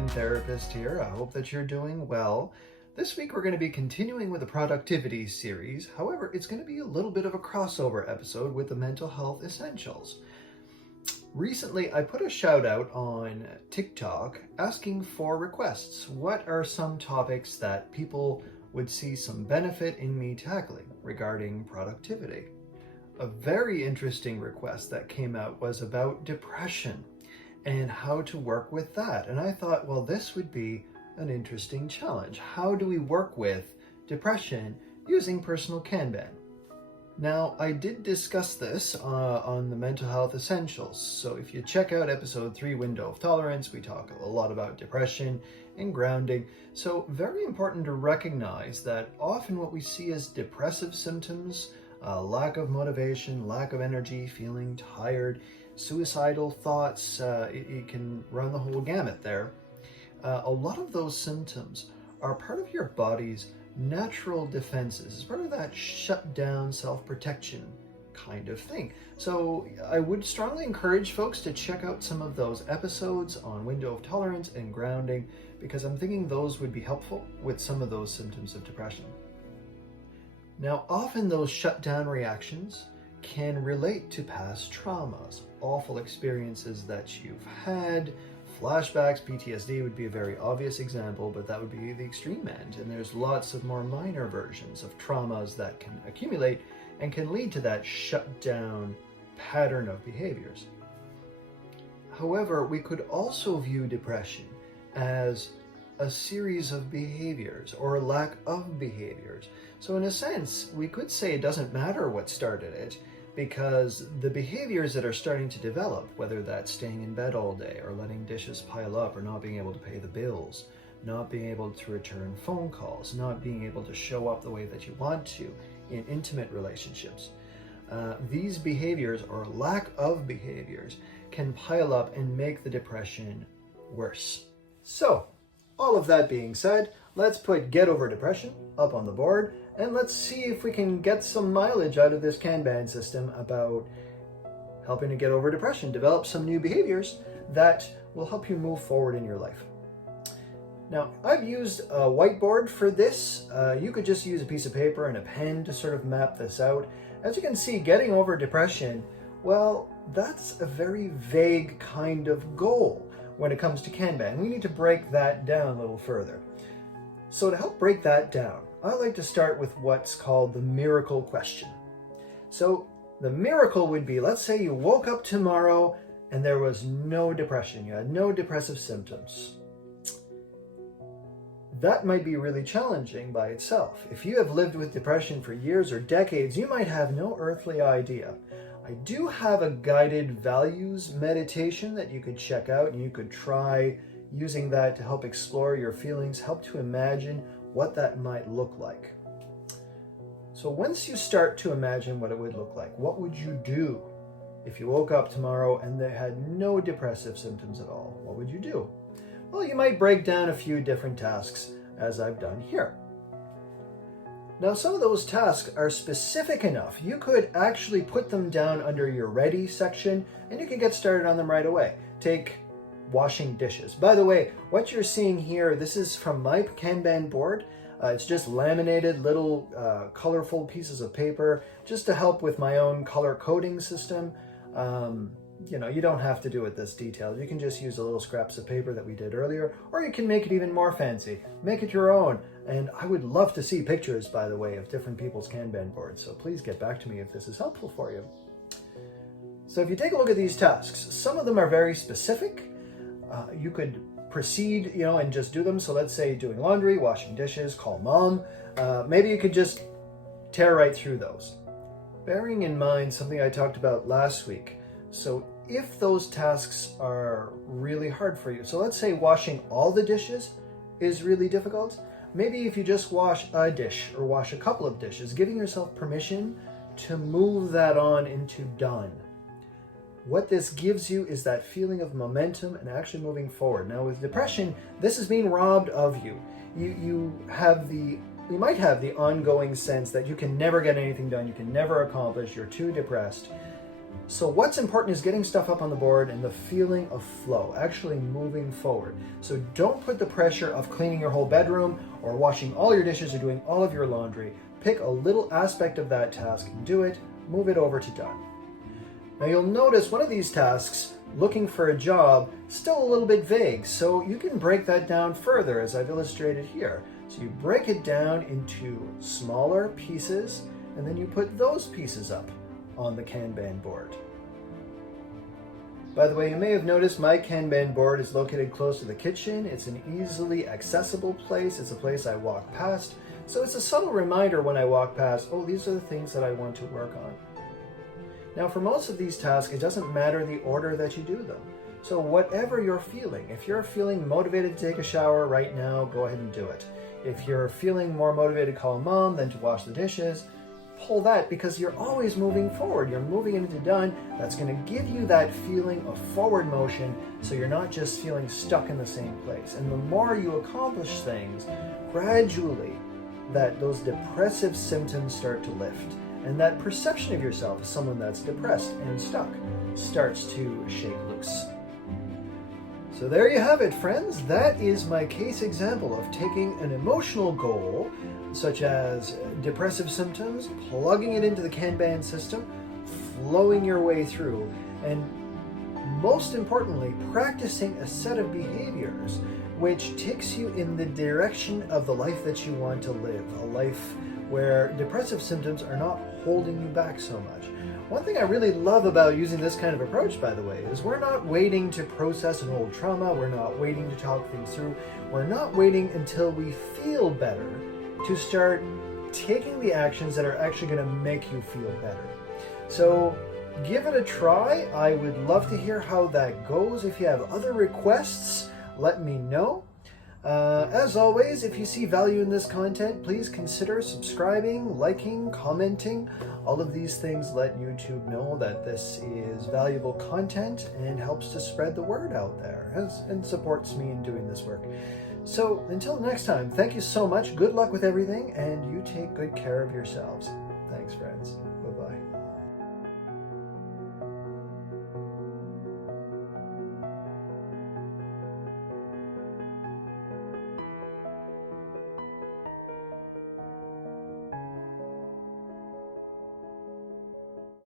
Logan, therapist here. I hope that you're doing well. This week we're going to be continuing with the productivity series. However, it's going to be a little bit of a crossover episode with the mental health essentials. Recently, I put a shout out on TikTok asking for requests. What are some topics that people would see some benefit in me tackling regarding productivity? A very interesting request that came out was about depression and how to work with that. And I thought, well, this would be an interesting challenge. How do we work with depression using personal Kanban? Now, I did discuss this on the Mental Health Essentials. So if you check out episode 3, Window of Tolerance, we talk a lot about depression and grounding. So very important to recognize that often what we see as depressive symptoms, lack of motivation, lack of energy, feeling tired, suicidal thoughts, it can run the whole gamut there. A lot of those symptoms are part of your body's natural defenses. It's part of that shutdown self-protection kind of thing. So I would strongly encourage folks to check out some of those episodes on window of tolerance and grounding, because I'm thinking those would be helpful with some of those symptoms of depression. Now, often those shutdown reactions can relate to past traumas, awful experiences that you've had. Flashbacks, PTSD would be a very obvious example, but that would be the extreme end. And there's lots of more minor versions of traumas that can accumulate and can lead to that shutdown pattern of behaviors. However, we could also view depression as a series of behaviors or a lack of behaviors. So in a sense, we could say it doesn't matter what started it, because the behaviors that are starting to develop, whether that's staying in bed all day or letting dishes pile up or not being able to pay the bills, not being able to return phone calls, not being able to show up the way that you want to in intimate relationships, these behaviors or lack of behaviors can pile up and make the depression worse. So, all of that being said, let's put Get Over Depression up on the board, and let's see if we can get some mileage out of this Kanban system about helping to get over depression, develop some new behaviors that will help you move forward in your life. Now, I've used a whiteboard for this. You could just use a piece of paper and a pen to sort of map this out. As you can see, getting over depression, well, that's a very vague kind of goal when it comes to Kanban. We need to break that down a little further. So to help break that down, I like to start with what's called the miracle question. So the miracle would be, let's say you woke up tomorrow and there was no depression. You had no depressive symptoms. That might be really challenging by itself. If you have lived with depression for years or decades, you might have no earthly idea. I do have a guided values meditation that you could check out, and you could try using that to help explore your feelings, help to imagine what that might look like. So once you start to imagine what it would look like, what would you do if you woke up tomorrow and they had no depressive symptoms at all? What would you do? Well, you might break down a few different tasks, as I've done here. Now, some of those tasks are specific enough. You could actually put them down under your ready section, and you can get started on them right away. Take washing dishes. By the way, what you're seeing here, this is from my Kanban board. It's just laminated little colorful pieces of paper just to help with my own color coding system. You don't have to do it this detailed. You can just use the little scraps of paper that we did earlier, or you can make it even more fancy. Make it your own. And I would love to see pictures, by the way, of different people's Kanban boards. So please get back to me if this is helpful for you. So if you take a look at these tasks, some of them are very specific. You could proceed, and just do them. So let's say doing laundry, washing dishes, call mom. Maybe you could just tear right through those. Bearing in mind something I talked about last week. So if those tasks are really hard for you, so let's say washing all the dishes is really difficult, maybe if you just wash a dish or wash a couple of dishes, giving yourself permission to move that on into done. What this gives you is that feeling of momentum and actually moving forward. Now with depression, this is being robbed of you. You might have the ongoing sense that you can never get anything done, you can never accomplish, you're too depressed. So what's important is getting stuff up on the board and the feeling of flow, actually moving forward. So don't put the pressure of cleaning your whole bedroom or washing all your dishes or doing all of your laundry. Pick a little aspect of that task and do it, move it over to done. Now you'll notice one of these tasks, looking for a job, still a little bit vague, so you can break that down further as I've illustrated here. So you break it down into smaller pieces and then you put those pieces up on the Kanban board. By the way, you may have noticed my Kanban board is located close to the kitchen. It's an easily accessible place. It's a place I walk past. So it's a subtle reminder when I walk past, oh, these are the things that I want to work on. Now for most of these tasks, it doesn't matter the order that you do them. So whatever you're feeling, if you're feeling motivated to take a shower right now, go ahead and do it. If you're feeling more motivated to call mom than to wash the dishes, pull that, because you're always moving forward. You're moving into done. That's going to give you that feeling of forward motion, so you're not just feeling stuck in the same place. And the more you accomplish things, gradually those depressive symptoms start to lift. And that perception of yourself as someone that's depressed and stuck starts to shake loose. So there you have it, friends. That is my case example of taking an emotional goal, such as depressive symptoms, plugging it into the Kanban system, flowing your way through, and most importantly, practicing a set of behaviors which takes you in the direction of the life that you want to live, a life where depressive symptoms are not holding you back so much. One thing I really love about using this kind of approach, by the way, is we're not waiting to process an old trauma. We're not waiting to talk things through. We're not waiting until we feel better to start taking the actions that are actually going to make you feel better. So give it a try. I would love to hear how that goes. If you have other requests, let me know. As always, if you see value in this content, please consider subscribing, liking, commenting. All of these things let YouTube know that this is valuable content and helps to spread the word out there and supports me in doing this work. So until next time, thank you so much. Good luck with everything, and you take good care of yourselves. Thanks, friends.